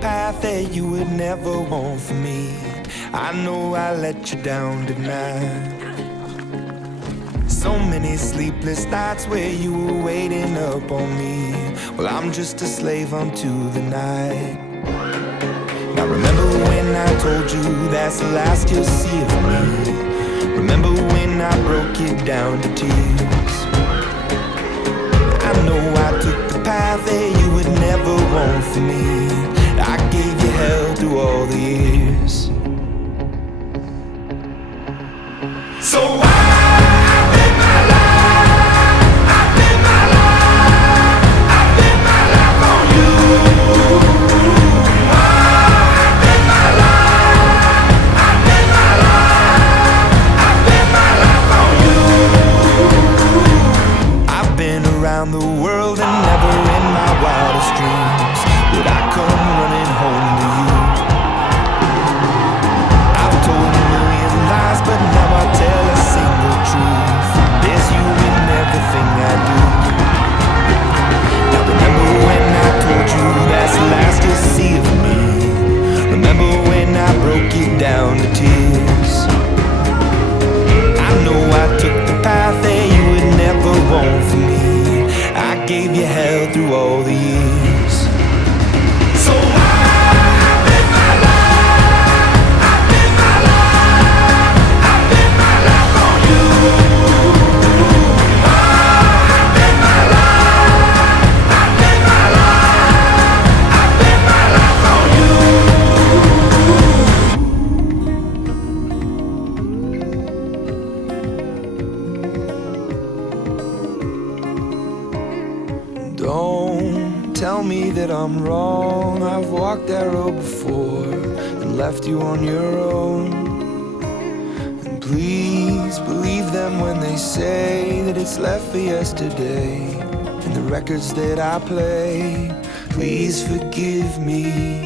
path that you would never want for me. I know I let you down tonight. So many sleepless nights where you were waiting up on me. Well, I'm just a slave unto the night. Now remember when I told you that's the last you'll see of me. Remember when I broke it down to tears. I know I took the path that you would never want for me. I gave you hell through all the years. So around the world and never in my wildest dreams would I come running home to you. I've told a million lies, but now I tell a single truth. There's you in everything I do. Now remember when I told you that's the last you'll see of me. Remember when I broke it down to tears. I know I took the path that you would never want for me. I gave you hell through all the years. So I bet my life, I bet my life, I bet my life on you. I bet my life, I bet my life, I bet my life on you. Don't tell me that I'm wrong. I've walked that road before and left you on your own. And please believe them when they say that it's left for yesterday. And the records that I play, please forgive me.